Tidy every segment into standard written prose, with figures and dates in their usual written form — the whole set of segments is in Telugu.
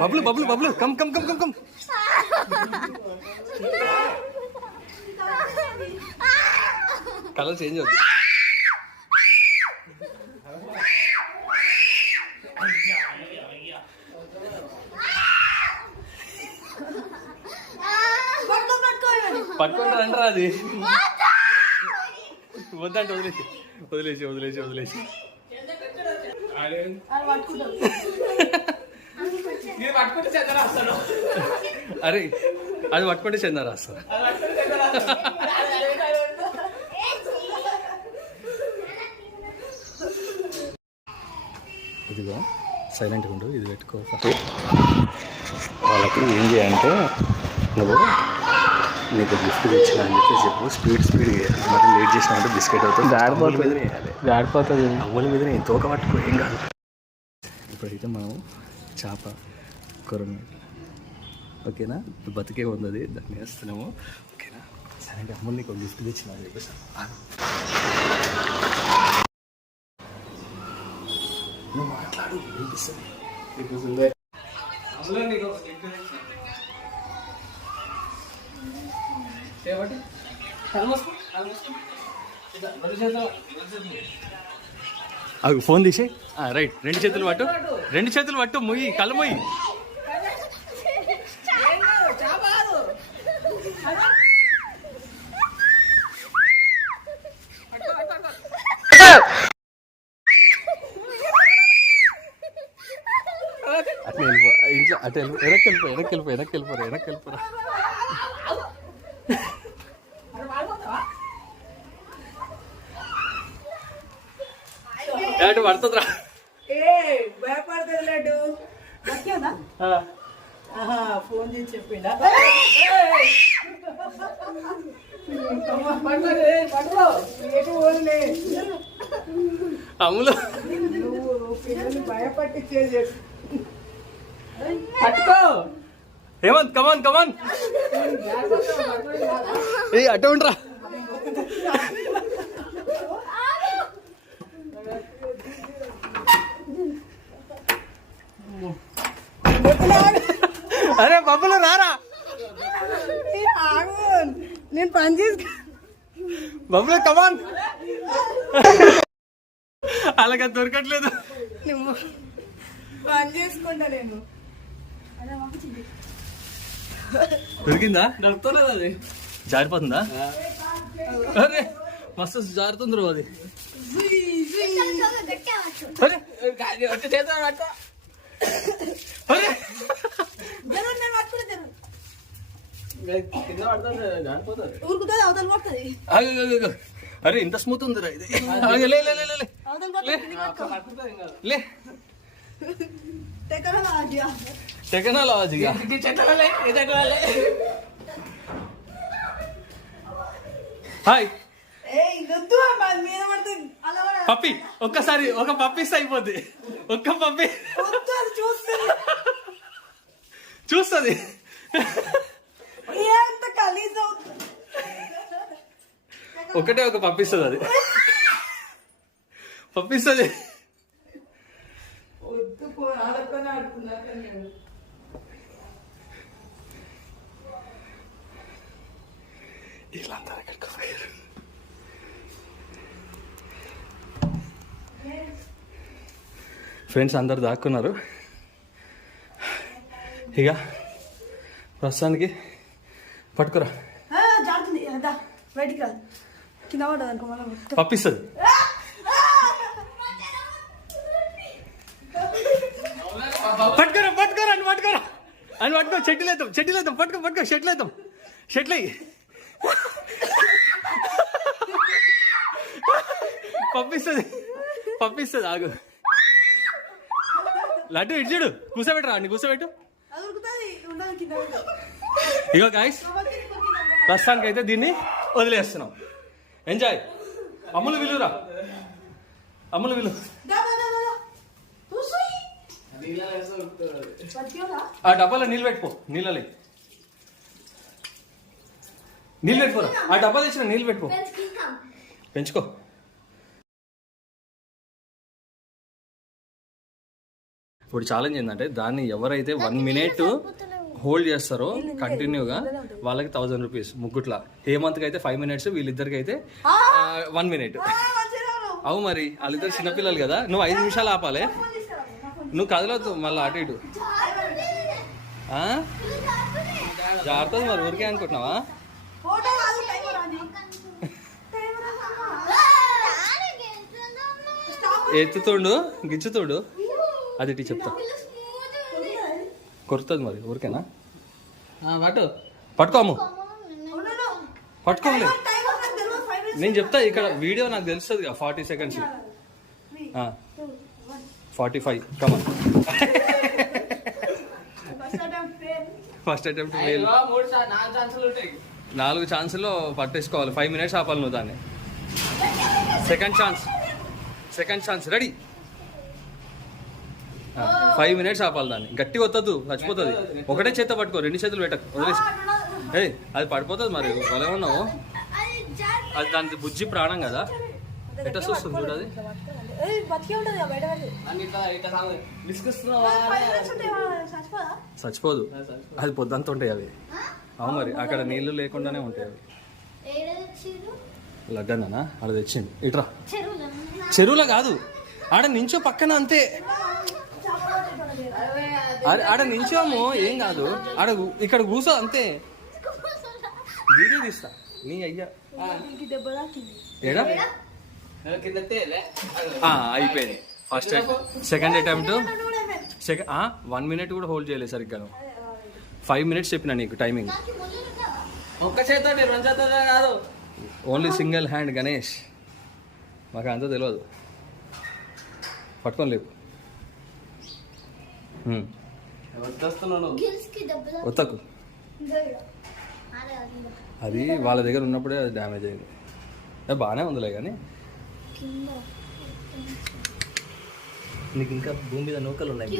Bablu Bablu Bablu come come come come come. Colour change అవుతుంది. పట్టుకుంటా అంటారా అది? వద్దంటే వదిలేసి వదిలేసి వదిలేసి వదిలేసి అరే అది పట్టుకుంటే చందా రాస్తారు. ఇదిగో సైలెంట్గా ఉండు, ఇది పెట్టుకో. వాళ్ళకి ఏం చేయాలంటే నువ్వు నీకు గిఫ్ట్ తెచ్చిన అని చెప్పేసి చెప్పు. స్పీడ్ మరి లేట్ చేసినామంటే బిస్కెట్ అవుతుంది, జారిపోతుంది. అవ్వల మీద నేను తోక పట్టుకో, ఏం కాదు. ఇప్పుడైతే మనం చేప కొరమ, ఓకేనా, బతికే ఉంది, దాన్ని వేస్తున్నాము, ఓకేనా. సరే అంటే అమ్మ నీకు గిఫ్ట్ తెచ్చిన అని చెప్పేసి నువ్వు మాట్లాడు, వినిపిస్తుంది. ఫోన్ తీసి రైట్, రెండు చేతులు పట్టు, రెండు చేతులు పట్టు, మొయ్యి, కళ్ళు మొయ్యి. అట్లా వెళ్ళిపో ఇంట్లో, అటు వెళ్ళిపో, వెనక్కి వెళ్ళిపోరా. అటు పడుతుందిరా. భయపడుతుంది లడ్డు. ఫోన్ చేసి చెప్పిండా? అమ్ములు పిల్లల్ని భయపట్టించేది. పట్టుకో హేమంత్, కమాన్ కమాన్. ఏ అటు ఉండరా. అరే బబ్బులు రారా, నేను పని చేసి బబ్బులు కమాన్. అలాగే దొరకట్లేదు, పని చేసుకుంటా నేను. దొరికిందా? దొరుకుతలేదు, అది జారిపోతుందా? అరే మస్తు జారుతుంది రో అది. అరే ఇంత స్మూత్ ఉందిరా ఇది. లే టెక్నాలజీగా హాయ్ పప్పి, ఒక్కసారి ఒక పప్పి ఇస్తే అయిపోద్ది. ఒక్క పప్పి చూస్తుంది. ఒకటే ఒక పప్పిస్తుంది, అది పప్పిస్తుంది. వీళ్ళందరూ ఎక్కడికి పోయారు? ఫ్రెండ్స్ అందరు దాక్కున్నారు. ఇక ప్రస్తుతానికి పట్టుకురా, పప్పిస్తుంది. పట్టుకోరా పట్టుకోరా అని పట్టుకోరా అని పట్టుకో. చెట్టులేద్దాం పట్టుకో షెట్లేద్దాం. పప్పిస్తుంది ఆగు. లడ్డు ఇటు చూడు, కూర్చోబెట్టరా అన్ని, కూర్చోబెట్టు. ఇగో గాయ్స్ ప్రస్తుతానికి అయితే దీన్ని వదిలేస్తున్నాం. ఎంజాయ్. అమ్ములు విలురా, అమ్ములు విలు. ఆ డబ్బాలో నీళ్ళు పెట్టుకో, నీళ్ళు పెట్టుకోరా. ఆ డబ్బా తెచ్చిన నీళ్ళు పెట్టుకో. పెంచుకో. ఇప్పుడు ఛాలెంజ్ ఏంటంటే దాన్ని ఎవరైతే 1 minute హోల్డ్ చేస్తారో కంటిన్యూగా వాళ్ళకి 1000 రూపీస్ ముగ్గుట్లా. హేమంత్కి అయితే 5 minutes, వీళ్ళిద్దరికి అయితే 1 minute. అవు మరి వాళ్ళిద్దరు చిన్నపిల్లలు కదా, నువ్వు 5 నిమిషాలు ఆపాలి, నువ్వు కదలొద్దు మళ్ళీ అటు ఇటు. జాగ్రత్త మరి, ఊరికే అనుకుంటున్నావా? ఎత్తుతోండు గిచ్చుతోడు అది టీ చెప్తా, కొరుతుంది మరి, ఊరికేనా? పట్టుకోము, పట్టుకోలే, నేను చెప్తా ఇక్కడ వీడియో నాకు తెలుస్తుంది కదా. 40 seconds, 45, come on. First attempt fail. 4 ఛాన్సుల్లో పట్టేసుకోవాలి. 5 minutes ఆపాలి నువ్వు దాన్ని. Second chance ready. 5 minutes ఆపాలి దాన్ని. గట్టి వద్దదు, చచ్చిపోతుంది. ఒకటే చేత పట్టుకో, 2 చేతులు పెట్టకు, వదిలేసి. అది పడిపోతుంది మరి, భలే ఉన్నావు. అది దాని బుజ్జి ప్రాణం కదా, ఎట్లా చూస్తుంది చూడు. అది చచ్చిపోదు, అది పొద్దంతా ఉంటాయి అవి. అవు మరి, అక్కడ నీళ్లు లేకుండానే ఉంటాయి అవి. లడ్డన్నా ఆడ తెచ్చింది, ఇట్రా. చెరువులో కాదు, ఆడ నించో పక్కన, అంతే. ఆడ నించోము, ఏం కాదు. ఆడ ఇక్కడ కూసో, అంతే. వీడియో తీస్తా నీ అయ్యా. ఏడా అయిపోయింది. First second attempt. 1 minute కూడా హోల్డ్ చేయలేదు సరిగ్గా. 5 minutes చెప్పిన నీకు టైమింగ్. ఒక్క చేతో 2 చేతో కాదు, ఓన్లీ సింగిల్ హ్యాండ్ గణేష్. మాకు అంతా తెలియదు. పట్టుకొని లేపు. ఒత్తకు. అది వాళ్ళ దగ్గర ఉన్నప్పుడే అది డ్యామేజ్ అయింది. బాగానే ఉందిలే కానీ నీకు ఇంకా భూమి మీద నౌకలు ఉన్నాయి.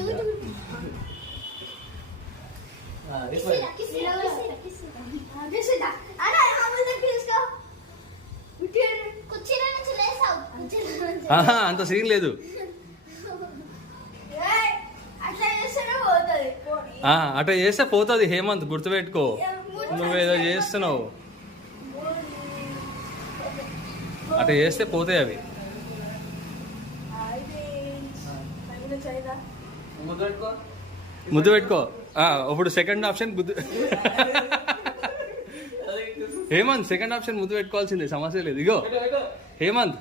అంత సీన్ లేదు. అట్లా చేస్తే పోతుంది హేమంత్, గుర్తుపెట్టుకో. నువ్వేదో చేస్తున్నావు, అట్లా చేస్తే పోతాయి అవి. ముద్దు పెట్టుకో. ఇప్పుడు second option Hemanth, second option ముద్దు పెట్టుకోవాల్సిందే, సమస్య లేదు. ఇగో హేమంత్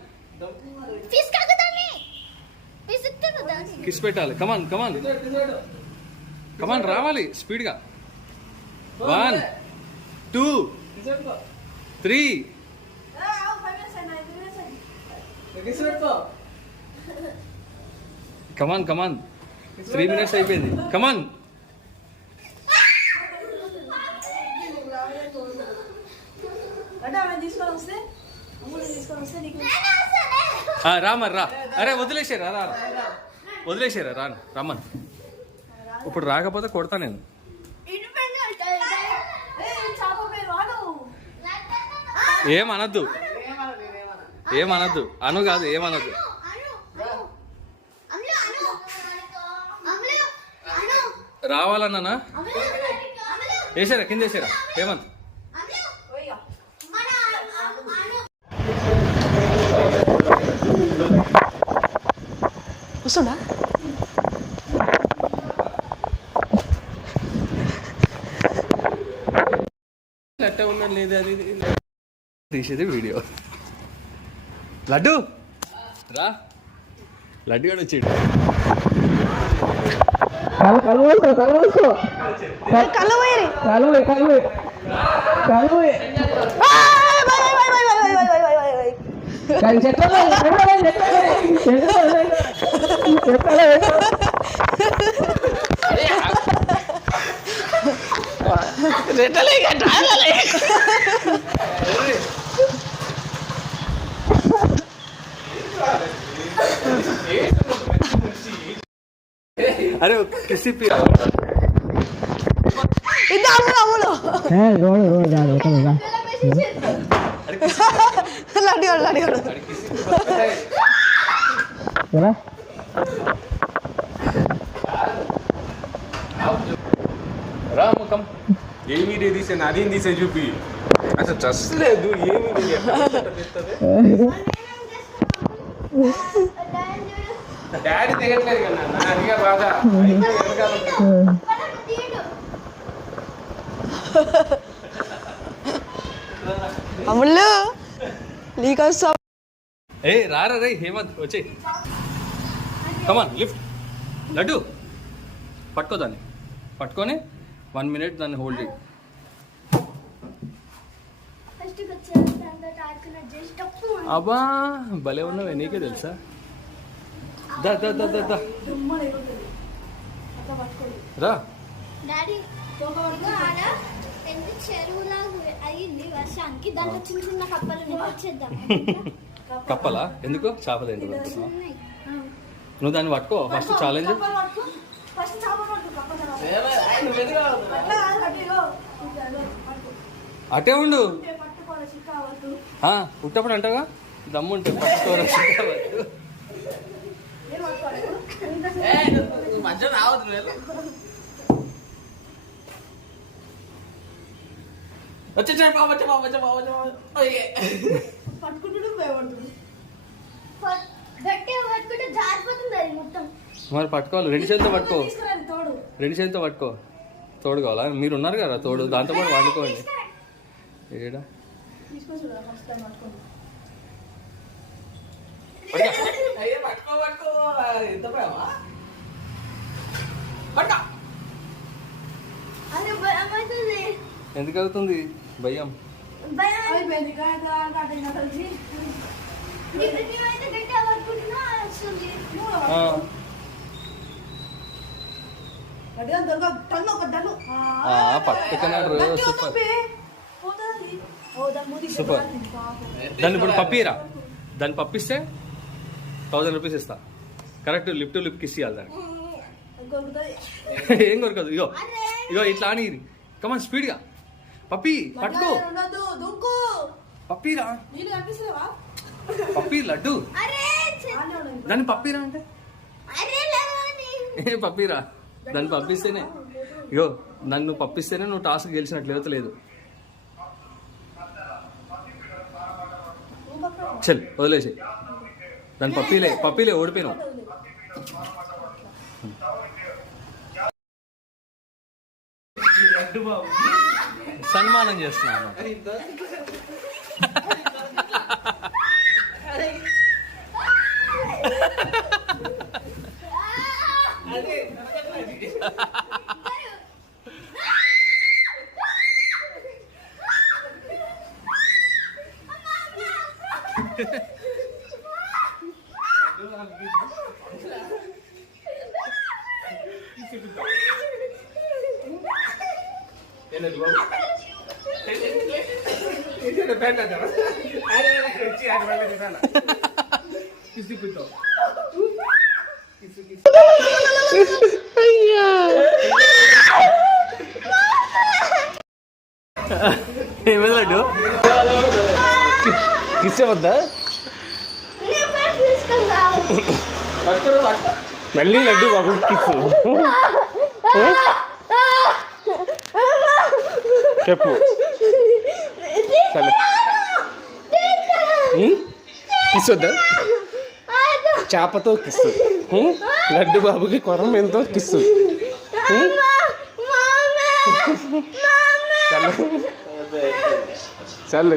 కిస్ పెట్టాలి. కమాన్ కమాన్ కమాన్, రావాలి స్పీడ్గా. 1 2 3. కమాన్ కమాన్, 3 minutes అయిపోయింది. కమాన్. రా మరి రా. అరే వదిలేసారా, రా వదిలేసారా, రా రమ్మన్. ఇప్పుడు రాకపోతే కొడతా నేను. ఏమనద్దు, ఏమనద్దు, అను కాదు, ఏమనద్దు. రావాలన్నా వేసారా, కింద వేసారా హేమంత్? వస్తుందా? లడ్డు ఉన్నా లేదు, అది తీసేది వీడియో. లడ్డు రా, లడ్డు కూడా వచ్చాడు. అరే కిసి ఇది అమ్ములు రోడ్ లడ్డు రా ముఖం ఏ వీడియో తీసే నాదేం తీసే చూపి అసలు ట్రస్ట్ లేదు ఏమి డాడీ దిగట్లేదు కదా అదిగా బాధ అమ్ముళ్ళు నీకోసం ఏ రారా రే హేమంత్ వచ్చే కమాన్ లిఫ్ట్ లడ్డు పట్టుకో దాన్ని పట్టుకొని 1 minute దాన్ని హోల్డ్ చేయి అబ్బా భలే ఉన్నావే నీకే తెలుసా దా దా దా దా దా రా కప్పలా ఎందుకు చేపలు ఎందుకు నువ్వు దాన్ని పట్టుకో ఫస్ట్ ఛాలెంజ్ అటే ఉండు పుట్టప్పుడు అంటావా దమ్ము ఉంటే పట్టుకోరు మధ్య రావద్దు వచ్చే మరి పట్టుకోవాలి 2 చేతులతో పట్టుకో 2 చేతులతో పట్టుకో తోడు కావాలా మీరు ఉన్నారు కదా తోడు దాంతో పాటు వండుకోండి ఏడా ఎందుకు అవుతుంది భయం పట్టుకున్నాడు సూపర్ సూపర్ దాన్ని ఇప్పుడు పప్పిరా దాన్ని పప్పిస్తే 1000 రూపీస్ ఇస్తా correct lip to lip kiss ఇవ్వాలి దాన్ని ఏం కొరకదు ఇగో ఇగో ఇట్లా అని కమాన్ స్పీడ్గా పప్పి పట్టుకో పప్పిరా పప్పి లడ్డు దాన్ని పప్పిరా అంటే ఏ పప్పిరా దాన్ని పంపిస్తేనే ఇగో నన్ను పంపిస్తేనే నువ్వు టాస్క్ గెలిచినట్లు లేదు చల్ వదిలేసి దాన్ని పప్పిలే ఓడిపోయినావు సన్మానం చేస్తున్నాను ఏమైంది లడ్డు కిస్ వద్దా మళ్ళీ లడ్డు బాబు కిస్ చెప్పు సరే కిస్ వద్దా చేపతో కిస్సు లడ్డు బాబుకి కొరమేంతో కిస్సు చల్ల